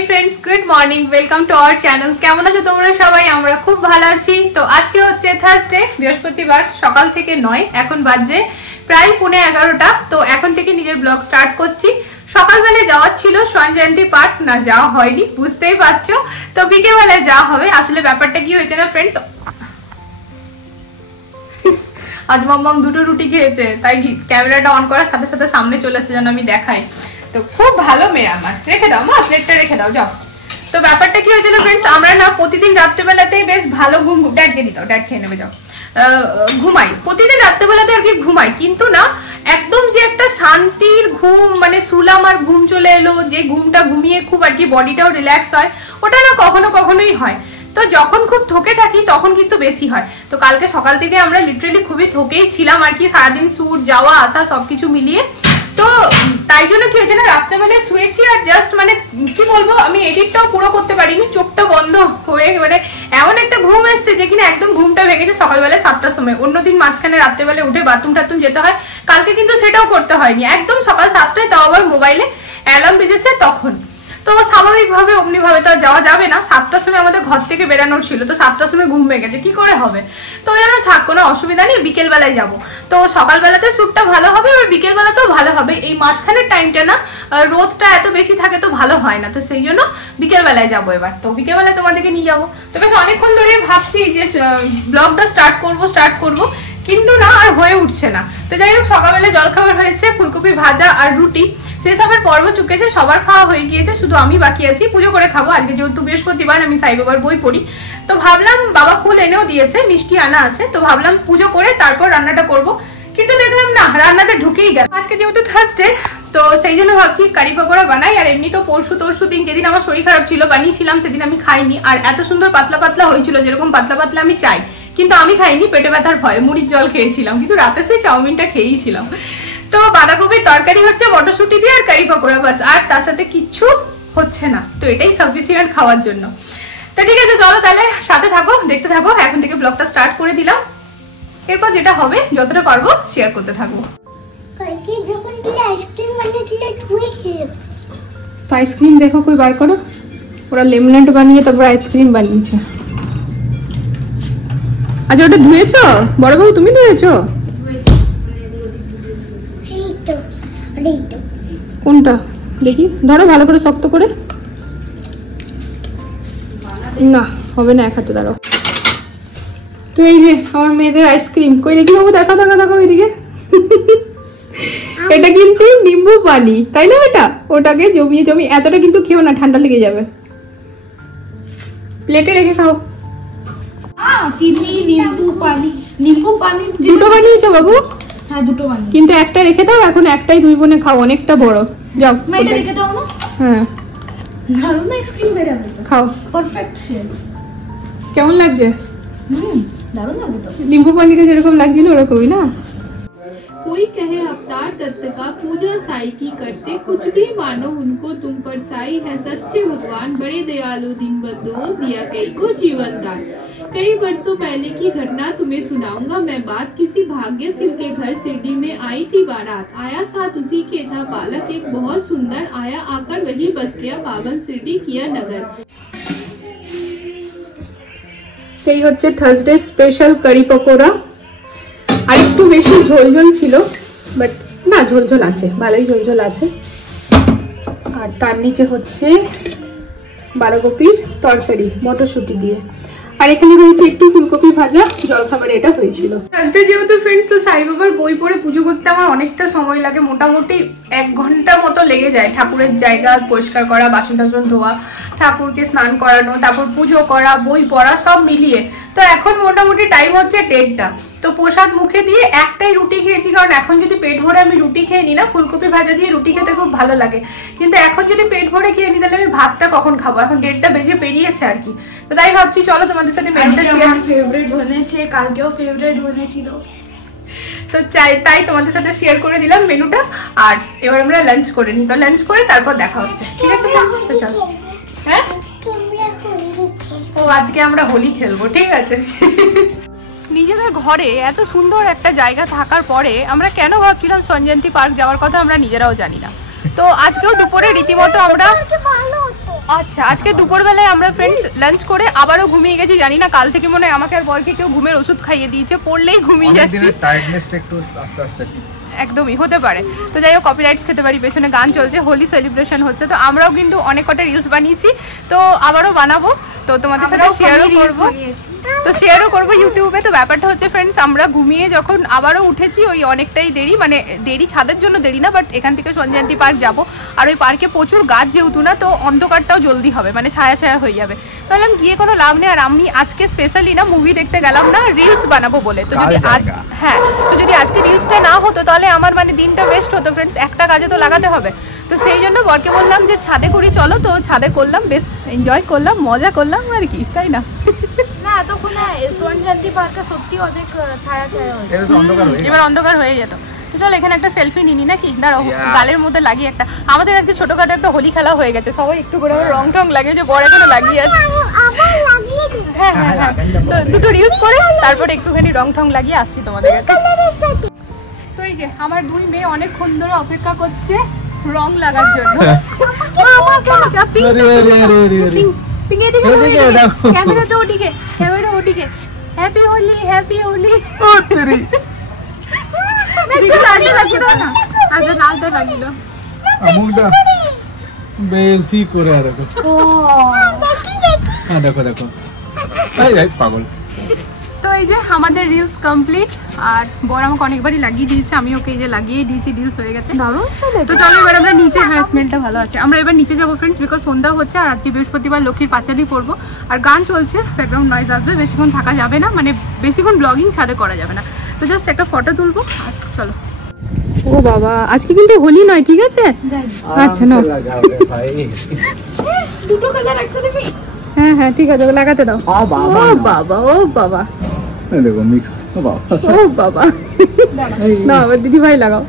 Hi friends, good morning, welcome to our channel. কেমন আছো তোমরা সবাই? আমরা খুব ভালো আছি। তো আজকে হচ্ছে থার্সডে, বৃহস্পতিবার, সকাল থেকে 9, এখন বাজে প্রায় 11:30। তো এখন থেকে নিজের ব্লগ স্টার্ট করছি। সকালবেলায় যাওয়ার ছিল সঞ্জয়ন্তী পার্ক, না যাওয়া হয়নি, বুঝতেই পারছো। তো বিকেলবেলায় যাওয়া হবে। আসলে ব্যাপারটা কি হয়েছে না ফ্রেন্ডস, আজ মাম্মাম দুটো রুটি খেয়েছে, তাই ক্যামেরাটা অন করার সাথে সাথে সামনে চলে এসেছে যেন আমি দেখাই। তো খুব ভালো মেয়ে আমার। রেখে দাও মা, প্লেটটা রেখে দাও, যাও। তো ব্যাপারটা কি হয়েছিল ফ্রেন্ডস, আমরা না প্রতিদিন রাত্রেবেলাতেই বেশ ভালো ড্যাডকে দিতাম, ড্যাড খেয়ে নেবে, যাও। ঘুমাই প্রতিদিন রাত্রেবেলাতে আর কি ঘুমাই, কিন্তু না একদম যে একটা শান্তির ঘুম, মানে শুলাম আর ঘুম চলে এলো, যে ঘুমটা ঘুমিয়ে খুব আর কি বডিটাও রিল্যাক্স হয়, ওটা না কখনো কখনোই হয়। তো যখন খুব থকে থাকি তখন কিন্তু বেশি হয়। তো কালকে সকাল থেকে আমরা লিটারেলি খুবই থকেই ছিলাম আর কি, সারাদিন শুট যাওয়া আসা সবকিছু মিলিয়ে। তো তাই জন্য কি হয়েছে না, রাত্রেবেলায় শুয়েছি আর জাস্ট মানে কি বলবো, আমি এডিটটাও পুরো করতে পারিনি, চোখটা বন্ধ হয়ে মানে এমন একটা ঘুম এসছে যে কিনা একদম ঘুমটা ভেঙেছে সকালবেলায় 7টার সময়। অন্যদিন মাঝখানে রাত্রেবেলায় উঠে বাথরুম টাথরুম যেতে হয়, কালকে কিন্তু সেটাও করতে হয়নি, একদম সকাল 7টায়, তাও আবার মোবাইলে অ্যালার্ম বেজেছে তখন। তো স্বাভাবিকভাবে অমনিভাবে তো যাওয়া যাবে না, 7টার সময় আমাদের ঘর থেকে বেরানোর ছিল, তো 7টার সময় ঘুম ভেঙেছে, কি করে হবে? তো যেন থাক, কোনো অসুবিধা নেই, বিকেলবেলায় যাব। তো সকালবেলাতে শ্যুটটা ভালো হবে, আর বিকেলবেলাতেও ভালো হবে। এই মাঝখানের টাইমটা না রোদটা এত বেশি থাকে তো ভালো হয় না, তো সেই জন্য বিকেলবেলায় যাবো এবার। তো বিকেলবেলায় তোমাদেরকে নিয়ে যাবো। তো বেশ অনেকক্ষণ ধরে ভাবছি যে ব্লগটা স্টার্ট করব, কিন্তু না আর হয়ে উঠছে না। তো যাই হোক, সকালবেলা জলখাবার হয়েছে ফুলকপি ভাজা আর রুটি, সেসবের পর্ব চুকেছে, সবার খাওয়া হয়ে গিয়েছে, শুধু আমি বাকি আছি। পুজো করে খাবো আজকে, যেহেতু বৃহস্পতিবার, আমি সাই বাবার বই পড়ি। তো ভাবলাম, বাবা ফুল এনেও দিয়েছে, মিষ্টি আনা আছে, তো ভাবলাম পুজো করে তারপর রান্নাটা করব। কিন্তু দেখলাম না, রান্নাতে ঢুকেই গেল। আজকে যেহেতু থার্সডে, তো সেই জন্য ভাবছি কারি পকোড়া বানাই। আর এমনি তো পরশু দিন যেদিন আমার শরীর খারাপ ছিল বানিয়েছিলাম, সেদিন আমি খাইনি। আর এত সুন্দর পাতলা পাতলা হয়েছিল, যেরকম পাতলা পাতলা আমি চাই, কিন্তু আমি খাইনি, পেটে ব্যথার ভয়ে মুড়ির জল খেয়েছিলাম, কিন্তু রাতে সেই চাউমিনটা খেয়েছিলাম। তো বাঁধাকপির তরকারি হচ্ছে মটরশুঁটি দিয়ে আর কারি পকোড়া, বাস, আর তার সাথে কিচ্ছু হচ্ছে না। তো এটাই সাফিসিয়েন্ট খাওয়ার জন্য। তো ঠিক আছে, চলো তাহলে সাথে থাকো, দেখতে থাকো। এখন থেকে ব্লগটা স্টার্ট করে দিলাম, এরপর যেটা হবে যতটা পারবো শেয়ার করতে থাকবো। তো আইসক্রিম দেখো, কই বার করো, ওরা লেমনেড বানিয়ে তারপর আইসক্রিম বানিয়েছে। আচ্ছা, ওটা ধুয়েছো বড়বাবু? তুমি ধুয়েছো? কোনটা দেখি, ধরো ভালো করে, শক্ত করে। না হবে না, এক হাতে দাঁড়াও। তো এই যে আমার মেয়েদের আইসক্রিম, কই দেখি বাবু, দেখো দেখো দেখো এদিকে। এটা কিন্তু নিম্বু পানি, তাই না? এটা ওটাকে জমিয়ে এতটা কিন্তু খেও না, ঠান্ডা লেগে যাবে। প্লেটে রেখে খাও। চিনি, নিম্বু পানি দুটো বানিয়েছো বাবু? হ্যাঁ, দুটো বানিয়েছি, কিন্তু একটা রেখে দাও, এখন একটাই দুই বোনে খাও, অনেকটা বড়। যাও, এটা রেখে দাও না। হ্যাঁ, দারুণ আইসক্রিম বেরাবে তো, খাও। Perfect shape. কেমন লাগছে? দারুণ লাগছে তো, নিম্বু পানিটা যেরকম লাগছিল ওরকমই না। कोई कहे अवतार दत्त का, पूजा साई की करते, कुछ भी मानो उनको तुम पर साई है सच्चे भगवान, बड़े दयालु, दिन ब दो दिया कई को जीवन दान। कई वर्षों पहले की घटना तुम्हें सुनाऊंगा मैं बात, किसी भाग्यशील के घर शिरडी में आई थी बारात, आया साथ उसी के था बालक एक बहुत सुंदर, आया आकर वही बस गया पावन शिरडी किया नगर। এই হচ্ছে থার্সডে স্পেশাল কারি পকোড়া। আর একটু বেশি ঝোলঝোল ছিল, বাট না, ঝোলঝোল আছে, ভালোই ঝোলঝোল আছে। আর তার নিচে হচ্ছে বাঁধাকপির তরকারি মটরশুঁটি দিয়ে, আর এখানে রয়েছে একটু ফুলকপি ভাজা। জলখাবারে এটা হয়েছিল। আজকে যেহেতু ফ্রেন্ডস, তো সাই বাবার বই পড়ে পুজো করতে আমার অনেকটা সময় লাগে, মোটামুটি 1 ঘন্টা মতো লেগে যায়। ঠাকুরের জায়গা পরিষ্কার করা, বাসন টাসন ধোয়া, ঠাকুরকে স্নান করানো, তারপর পুজো করা, বই পড়া, সব মিলিয়ে। তো এখন মোটামুটি টাইম হচ্ছে 1:30টা। তো প্রসাদ মুখে দিয়ে একটাই রুটি খেয়েছি, কারণ এখন যদি পেট ভরে আমি রুটি খেয়ে নিই না, ফুলকপি ভাজা দিয়ে রুটি খেতে খুব ভালো লাগে, কিন্তু এখন যদি পেট ভরে খেয়ে নিই তাহলে আমি ভাতটা কখন খাবো? এখন 1:30টা বেজে পেরিয়েছে আর কি। তো তাই ভাবছি চলো তোমাদের সাথে মেনুটা শেয়ার। ফেভারিট বনেছে, কালকেও ফেভারিট বনেছিল, তো তাই তোমাদের সাথে শেয়ার করে দিলাম মেনুটা। আর এবার আমরা লাঞ্চ করে নিই, তো লাঞ্চ করে তারপর দেখা হচ্ছে, ঠিক আছে? তো চলো। হ্যাঁ, ও আজকে আমরা হোলি খেলবো, ঠিক আছে। নিজেদের ঘরে এত সুন্দর একটা জায়গা থাকার পরে আমরা কেন ভাবছিলাম সঞ্জয়ন্তী পার্ক যাওয়ার কথা, আমরা নিজেরাও জানি না। তো আজকেও দুপুরে রীতিমতো আমরা আচ্ছা, আজকে দুপুরবেলায় আমরা ফ্রেন্ডস লাঞ্চ করে আবারও ঘুমিয়ে গেছি। জানি না কাল থেকে মনে হয় আমাকে আর বরকে কেউ ঘুমের ওষুধ খাইয়ে দিয়েছে, পড়লেই ঘুমিয়ে যাচ্ছি। টায়ার্ডনেসটা একটু আস্তে আস্তে একদমই হতে পারে। তো যাই হোক, কপিরাইটস খেতে পারি, পেছনে গান চলছে, হোলি সেলিব্রেশন হচ্ছে। তো আমরাও কিন্তু অনেক কটা রিলস বানিয়েছি, তো আবারও বানাবো, তো তোমাদের সাথে শেয়ারও করবো, তো শেয়ারও করবো ইউটিউবে। তো ব্যাপারটা হচ্ছে ফ্রেন্ডস, আমরা ঘুমিয়ে যখন আবারও উঠেছি ওই অনেকটাই দেরি, মানে দেরি ছাদের জন্য দেরি না, বাট এখান থেকে সঞ্জয়ন্তী পার্ক যাবো, আর ওই পার্কে প্রচুর গাছ যেহেতু না, তো অন্ধকারটাও জলদি হবে, মানে ছায়া ছায়া হয়ে যাবে। তাহলে আমি গিয়ে কোনো লাভ নেই। আর আমি আজকে স্পেশালি না মুভি দেখতে গেলাম না, রিলস বানাবো বলে। তো যদি আজ তো যদি আজকে রিলসটা না হতো তাহলে আমার মানে দিনটা ওয়েস্ট হতো ফ্রেন্ডস, একটা কাজে তো লাগাতে হবে। তো সেই জন্য বরকে বললাম যে ছাদে করি চলো, তো ছাদে করলাম, বেশ এনজয় করলাম, মজা করলাম আর কি, তাই না? না এতক্ষণ সঞ্জয়ন্তী পার্কে সত্যি অনেক ছায়া ছায়া হয়ে এবার অন্ধকার হয়ে যেত। তো চল এখানে একটা সেলফি নিনি নাকি, দাঁড়াও গালের মধ্যে লাগিয়ে একটা। আমাদের আজকে ছোটখাটো একটা হোলি খেলা হয়ে গেছে, সবাই একটু করে রং টং লাগিয়েছে, বড় করে লাগিয়ে আছে। হ্যাঁ হ্যাঁ হ্যাঁ, তো দুটো রিলস করে তারপরে একটুখানি রং টং লাগিয়ে আসছি তোমাদের কাছে। তো এই যে আমার দুই মেয়ে অনেকক্ষণ ধরে অপেক্ষা করছে রং লাগার জন্য। ক্যামেরাটা ওদিকে, ক্যামেরা ওদিকে। Happy Holi, happy Holi. আচ্ছা লালটা লাগিল বেশি করে দেখো, দেখো দেখো পাগল। তো এই যে আমাদের রিলস কমপ্লিট, আর বর আমাকে অনেকবারই লাগিয়ে দিয়েছে, আমি ওকে এই যে লাগিয়ে দিয়েছি, রিলস হয়ে গেছে। তো চলো এবার আমরা নিচে, হ্যাঁ স্মেলটা ভালো আছে, আমরা এবার নিচে যাবো ফ্রেন্ডস, বিকজ সন্ধ্যা হচ্ছে আর আজকে বৃহস্পতিবার লক্ষ্মীর পাঁচালি পড়বো, আর গান চলছে, ব্যাকগ্রাউন্ড নয়েজ আসবে, বেশিক্ষণ থাকা যাবে না, মানে বেশিক্ষণ ব্লগিং ছাদে করা যাবে না। তো জাস্ট একটা ফটো তুলবো আর চলো। ও বাবা, আজকে কিন্তু হোলি নয়, ঠিক আছে? আচ্ছা না, দুটো কালার একসাথে মিক্স। হ্যাঁ হ্যাঁ ঠিক আছে, লাগাতে দাও। ও বাবা, ও বাবা, দেখো মিক্স, ও বাবা, ও বাবা, না আবার দিদি ভাই লাগাও।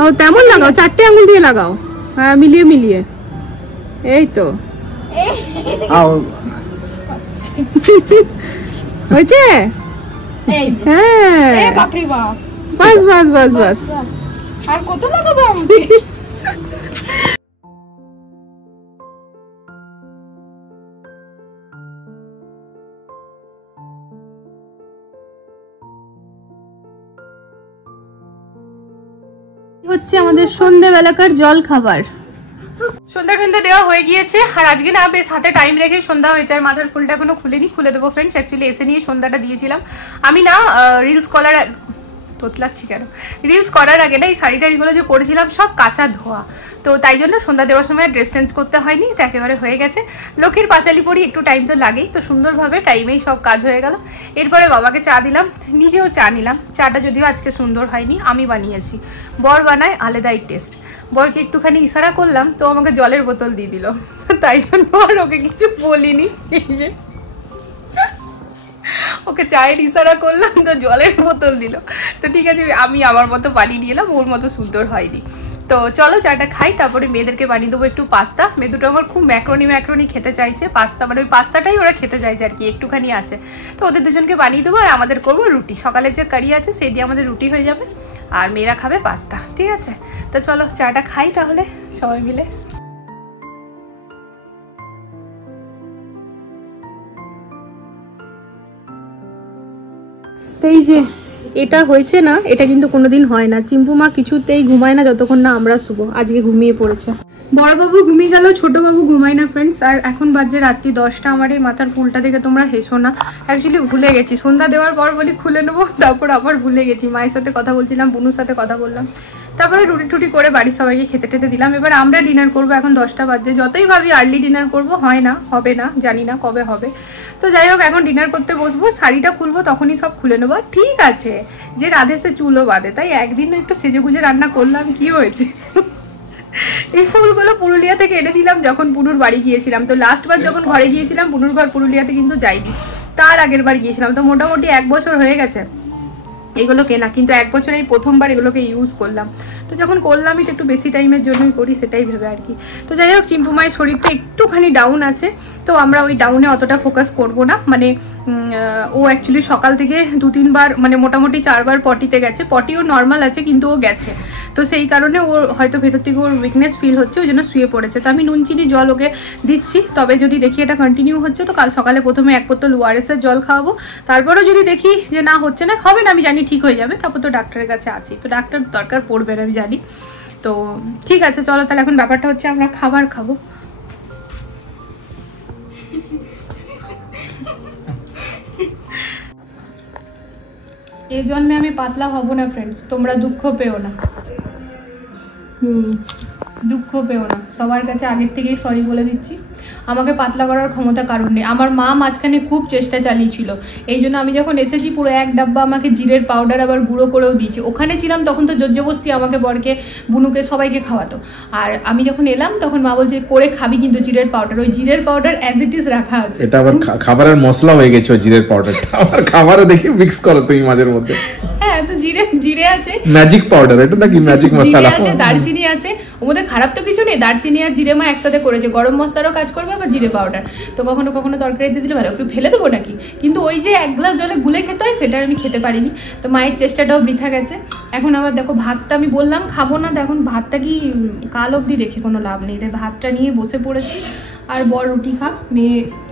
ও তেমন লাগাও, চারটে আঙুল দিয়ে লাগাও, হ্যাঁ মিলিয়ে মিলিয়ে, এই তো হয়েছে। হ্যাঁ বাস বাস বাস বাস, আর কত লাগাবো আমি? হচ্ছে আমাদের সন্ধ্যাবেলাকার জল খাবার। সন্ধ্যা টন্ধা দেওয়া হয়ে গিয়েছে, আর আজকে না বেশ হাতে টাইম রেখে সন্ধ্যা হয়েছে, আর মাথার ফুলটা এখনো খুলেনি, খুলে দেবো ফ্রেন্ডস। অ্যাকচুয়ালি এসে নিয়ে সন্ধ্যাটা দিয়েছিলাম আমি না, রিলস করার তোতলাচ্ছি কেন, রিলস করার আগে না এই শাড়ি টাড়িগুলো যে পরেছিলাম সব কাঁচা ধোয়া, তো তাই জন্য সন্ধ্যা দেওয়ার সময় ড্রেস চেঞ্জ করতে হয়নি, তো একেবারে হয়ে গেছে। লক্ষ্মীর পাঁচালি পরি একটু টাইম তো লাগেই, তো সুন্দরভাবে টাইমেই সব কাজ হয়ে গেল। এরপরে বাবাকে চা দিলাম, নিজেও চা নিলাম। চাটা যদিও আজকে সুন্দর হয়নি, আমি বানিয়েছি, বর বানায় আলাদাই টেস্ট। বরকে একটুখানি ইশারা করলাম, তো আমাকে জলের বোতল দিয়ে দিল, তাই জন্য আর ওকে কিছু বলিনি। এই যে ওকে চায়ের ইশারা করলাম, তো জলের বোতল দিল, তো ঠিক আছে আমি আমার মতো বানিয়ে নিয়ে এলাম, ওর মতো সুন্দর হয়নি। তো চলো চাটা খাই, তারপরে মেয়েদেরকে বানিয়ে দেবো একটু পাস্তা। মেয়ে দুটো আমার খুব ম্যাক্রোনি খেতে চাইছে, পাস্তা মানে ওই পাস্তাটাই ওরা খেতে চাইছে আর কি, একটুখানি আছে, তো ওদের দুজনকে বানিয়ে দেবো, আর আমাদের করবো রুটি। সকালে যে কারি আছে সেই দিয়ে আমাদের রুটি হয়ে যাবে, আর মেয়েরা খাবে পাস্তা, ঠিক আছে? তো চলো চাটা খাই তাহলে সবাই মিলে। তো এই যে এটা হয়েছে না, এটা কিন্তু কোনোদিন হয় না, চিম্পু মা কিছুতেই ঘুমায় না যতক্ষণ না আমরা শুবো, আজকে ঘুমিয়ে পড়েছে। বড়বাবু ঘুমিয়ে গেল, ছোটবাবু ঘুমায় না ফ্রেন্ডস। আর এখন বাজে রাত্রি 10টা, আমার এই মাথার ফুলটা দেখে তোমরা হেসো না, অ্যাকচুয়ালি ভুলে গেছি, সন্ধ্যা দেওয়ার পর বলি খুলে নেবো, তারপর আবার ভুলে গেছি। মায়ের সাথে কথা বলছিলাম, বুনুর সাথে কথা বললাম, তারপরে রুটি টুটি করে বাড়ির সবাইকে খেতে টেতে দিলাম। এবার আমরা ডিনার করবো, এখন 10টা বাজে, যতই ভাবি আর্লি ডিনার করবো হয় না, হবে না, জানি না কবে হবে। তো যাই হোক এখন ডিনার করতে বসবো, শাড়িটা খুলবো, তখনই সব খুলে নেবো। ঠিক আছে যে রাধে সে চুলও বাঁধে, তাই একদিন একটু সেজে গুজে রান্না করলাম, কি হয়েছে। এই ফুলগুলো পুরুলিয়া থেকে এনেছিলাম যখন পুনুর বাড়ি গিয়েছিলাম, তো লাস্টবার যখন ঘরে গিয়েছিলাম, পুনুর ঘর পুরুলিয়াতে কিন্তু যাইনি, তার আগের বার গিয়েছিলাম, তো মোটামুটি 1 বছর হয়ে গেছে এগুলো কেনা, কিন্তু 1 বছর এই প্রথমবার এগুলোকে ইউজ করলাম। তো যখন করলামই তো একটু বেশি টাইমের জন্যই করি, সেটাই ভেবে আর কি। তো যাই হোক, চিম্পু মায়ের শরীরটা একটুখানি ডাউন আছে, তো আমরা ওই ডাউনে অতটা ফোকাস করব না। মানে ও অ্যাকচুয়ালি সকাল থেকে 2-3 বার মানে মোটামুটি 4 বার পটিতে গেছে, পটিও নর্মাল আছে কিন্তু ও গেছে, তো সেই কারণে ওর হয়তো ভেতর থেকে ওর উইকনেস ফিল হচ্ছে, ওই জন্য শুয়ে পড়েছে। তো আমি নুন চিনি জল ওকে দিচ্ছি, তবে যদি দেখি এটা কন্টিনিউ হচ্ছে তো কাল সকালে প্রথমে 1 বোতল ORS এর জল খাওয়াবো, তারপরেও যদি দেখি যে না হচ্ছে না, হবে না, আমি জানি ঠিক হয়ে যাবে, তারপর তো ডাক্তারের কাছে আছি, তো ডাক্তার দরকার পড়বে না আমি জানি। তো ঠিক আছে, চলো তাহলে এখন ব্যাপারটা হচ্ছে আমরা খাবার খাবো। এই জন্মে আমি পাতলা হব না ফ্রেন্ডস, তোমরা দুঃখ পেও না। দুঃখ পেও না, সবার কাছে আগের থেকেই সরি বলে দিচ্ছি। আমাকে পাতলা করার ক্ষমতা কারণ নেই। আমার মা মাঝখানে খুব চেষ্টা চালিয়েছিল, এই জন্য আমি যখন এসেছি পুরো 1 ডাব্বা আমাকে জিরের পাউডার আবার গুঁড়ো করেও দিয়েছে। ওখানে ছিলাম তখন তো জোরজবস্তি আমাকে বরকে বুনুকে সবাইকে খাওয়াতো, আর আমি যখন এলাম তখন মা বলছে করে খাবি কিন্তু জিরের পাউডার, ওই জিরের পাউডার অ্যাজ ইট ইজ রাখা আছে। এটা আবার খাবারের মশলা হয়ে গেছে ওই জিরের পাউডারটা, আবার খাবারে দেখি মিক্স করো তুমি মাঝের মধ্যে। হ্যাঁ, তো জিরে আছে, ম্যাজিক পাউডার এটা নাকি ম্যাজিক মশলা আছে, দারচিনি আছে, ওর মধ্যে খারাপ তো কিছু নেই। দারচিনি আর জিরে মা একসাথে করেছে, গরম মশলারও কাজ করবে আবার জিরে পাউডার। তো কখনো কখনো তরকারিতে দিলে ভালো, একটু ফেলে দেবো নাকি, কিন্তু ওই যে 1 গ্লাস জলে গুলে খেতে হয় সেটা আমি খেতে পারিনি, তো মায়ের চেষ্টাটাও বৃথা গেছে। এখন আবার দেখো ভাতটা আমি বললাম খাবো না, তো এখন ভাতটা কি কাল অবধি রেখে কোনো লাভ নেই, তাই ভাতটা নিয়ে বসে পড়েছি। আর বর রুটি খাক,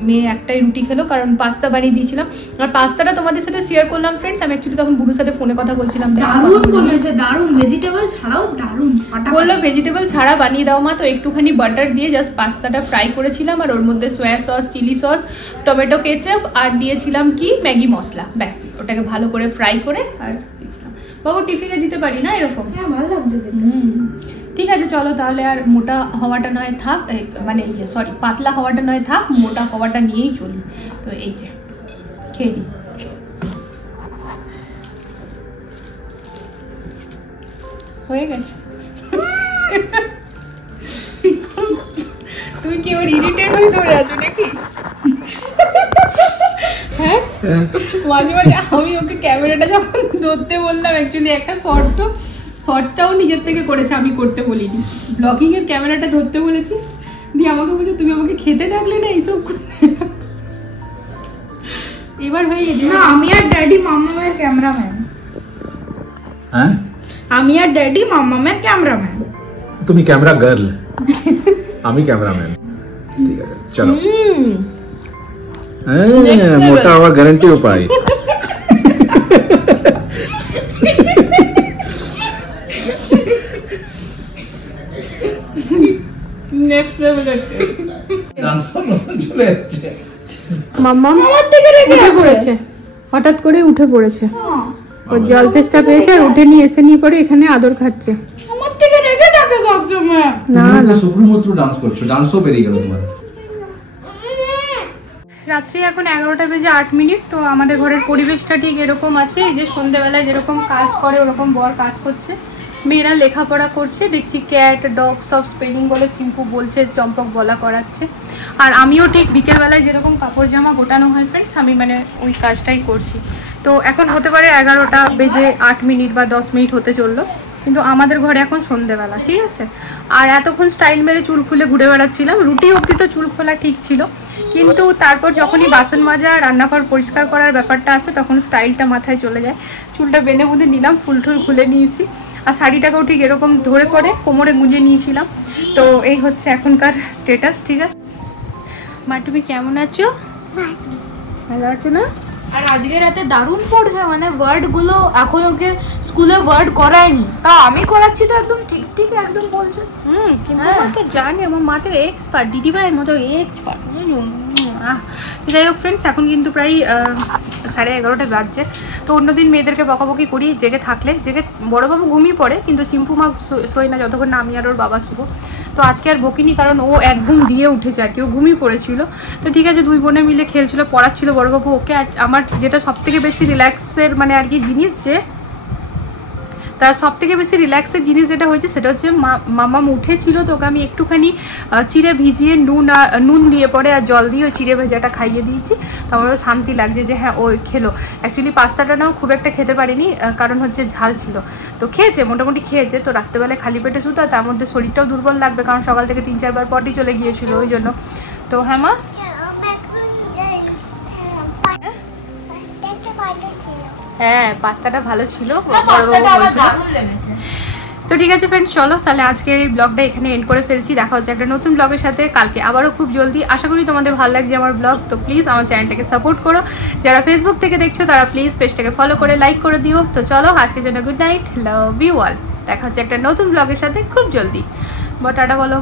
মেয়ে একটাই রুটি খেলো, কারণ পাস্তা বানিয়ে দিয়েছিলাম। আর পাস্তাটা তোমাদের সাথে শেয়ার করলাম ফ্রেন্ডস, আমি অ্যাকচুয়ালি তখন বুড়ুর সাথে ফোনে কথা বলছিলাম, দারুণ বলেছে, দারুণ, ভেজিটেবল ছাড়াও দারুণ। বললো ভেজিটেবল ছাড়া বানিয়ে দাও মা, তো একটুখানি বাটার দিয়ে জাস্ট পাস্তাটা ফ্রাই করেছিলাম, আর ওর মধ্যে soya sauce, chilli sauce, tomato ketchup আর দিয়েছিলাম কি ম্যাগি মশলা, ব্যাস ওটাকে ভালো করে ফ্রাই করে আর দিয়েছিলাম। বাবু টিফিনে দিতে পারি না এরকম? হ্যাঁ, ভালো লাগছে দেখতে। ঠিক আছে, চলো তাহলে আর মোটা হওয়াটা নয় থাক, মানে সরি পাতলা হওয়াটা নয় থাক, মোটা হওয়াটা নিয়েই চলি। তো এই যে খেয়ে দিই। হয়ে গেছে। তুমি কি এবার ইরিটেট হয়ে ধরে আছো নাকি? হ্যাঁ, মাঝে মাঝে আমি ওকে ক্যামেরাটা যখন ধরতে বললাম, অ্যাকচুয়ালি একটা শর্টসটাও নিজের থেকে করেছে, আমি করতে বলিনি, ব্লগিং এর ক্যামেরাটা ধরতে বলেছি, দিয়ে আমাকে বলছে তুমি আমাকে খেতে ডাকলে না এইসব করতে। এবার হয়ে গেছে না, আমি আর ড্যাডি মাম্মামের ক্যামেরাম্যান। হ্যাঁ, আমি আর ড্যাডি মাম্মামের ক্যামেরাম্যান। তুমি ক্যামেরা গার্ল, আমি ক্যামেরাম্যান। ঠিক আছে চলো। হ্যাঁ, মোটা হওয়ার গ্যারান্টিও পাই। নেক্সট লেভেল আছে। ডান্সার মতন চলে যাচ্ছে। মাম্মাম উঠে পড়েছে, হঠাৎ করে উঠে পড়েছে, ওর জল তেষ্টা পেয়েছে আর উঠে নিয়ে এসে নিয়ে পরে এখানে আদর খাচ্ছে। আমার থেকে রেগে থাকে সবসময়। না না, শুক্রমাত্র ডান্স করছো, ডান্সও বেরিয়ে গেল তোমার। রাত্রি এখন 11টা বেজে 8 মিনিট। তো আমাদের ঘরের পরিবেশটা ঠিক এরকম আছে, এই যে সন্ধ্যেবেলায় যেরকম কাজ করে ওরকম বর কাজ করছে, মেয়েরা লেখাপড়া করছে, দেখছি ক্যাট ডগ সব স্পেলিং বলে চিম্পু বলছে, চম্পক বলা করাচ্ছে, আর আমিও ঠিক বিকেলবেলায় যেরকম কাপড় জামা গোটানো হয় ফ্রেন্ডস, আমি মানে ওই কাজটাই করছি। তো এখন হতে পারে 11টা বেজে 8 মিনিট বা 10 মিনিট হতে চললো, কিন্তু আমাদের ঘরে এখন সন্ধ্যেবেলা, ঠিক আছে। আর এতক্ষণ স্টাইল মেরে চুল খুলে ঘুরে বেড়াচ্ছিলাম, রুটি অবধি তো চুল খোলা ঠিক ছিল, কিন্তু তারপর যখনই বাসন মাজা রান্নাঘর পরিষ্কার করার ব্যাপারটা আসে তখন স্টাইলটা মাথায় চলে যায়। চুলটা বেঁধে বুঁধে নিলাম, ফুল টুল খুলে নিয়েছি, আর শাড়িটাকেও ঠিক এরকম ধরে পরে কোমরে গুঁজে নিয়েছিলাম। তো এই হচ্ছে এখনকার স্টেটাস, ঠিক আছে। মা তুমি কেমন আছো? ভালো আছো না? আর আজকে রাতে দারুণ পড়ছে, মানে ওয়ার্ড গুলো এখন ওকে স্কুলে ওয়ার্ড করায়নি, তা আমি করাচ্ছি তো একদম ঠিক ঠিক একদম বলছে। তো জানি আমার মা তো এক্সপার্ট, দিদি ভাইয়ের মতো এক্সপার্ট। যাই হোক ফ্রেন্ডস, এখন কিন্তু প্রায় 11:30 বাজছে। তো অন্যদিন মেয়েদেরকে বকাবকি করি জেগে থাকলে, জেগে বড়োবাবু ঘুমিয়ে পড়ে, কিন্তু চিম্পু মা শোয় না যতক্ষণ না আমি আর ওর বাবা শুভ। তো আজকে আর বকিনি, কারণ ও এক ঘুম দিয়ে উঠেছে আর কি, ও ঘুমিয়ে পড়েছিল। তো ঠিক আছে, 2 বোনে মিলে খেলছিল, পড়াচ্ছিল বড়োবাবু ওকে। আমার যেটা সব থেকে বেশি রিল্যাক্সের মানে আর কি জিনিস, যে তার সব থেকে বেশি রিল্যাক্সের জিনিস যেটা হয়েছে সেটা হচ্ছে মামাম উঠেছিল, তো ওকে আমি একটুখানি চিড়ে ভিজিয়ে নুন দিয়ে পরে আর জল দিয়ে ওই চিড়ে ভেজাটা খাইয়ে দিয়েছি। তো আমারও শান্তি লাগছে যে হ্যাঁ ও খেলো। অ্যাকচুয়ালি পাস্তাটা নাও খুব একটা খেতে পারিনি, কারণ হচ্ছে ঝাল ছিল। তো খেয়েছে, মোটামুটি খেয়েছে। তো রাত্রেবেলায় খালি পেটে শুতো, তার মধ্যে শরীরটাও দুর্বল লাগবে, কারণ সকাল থেকে 3-4 বার পটি চলে গিয়েছিল ওই জন্য। তো হ্যাঁ মা, হ্যাঁ পাস্তাটা ভালো ছিল, তো ঠিক আছে ফ্রেন্ডস, চলো তাহলে আজকের এই ব্লগটা এখানে এন্ড করে ফেলছি। দেখা হচ্ছে একটা নতুন ব্লগের সাথে কালকে আবারও খুব জলদি। আশা করি তোমাদের ভালো লাগছে আমার ব্লগ। তো প্লিজ আমার চ্যানেলটাকে সাপোর্ট করো, যারা ফেসবুক থেকে দেখছো তারা প্লিজ পেজটাকে ফলো করে লাইক করে দিও। তো চলো আজকের জন্য good night, love you all. দেখা হচ্ছে একটা নতুন ব্লগের সাথে খুব জলদি। টাটা বলো।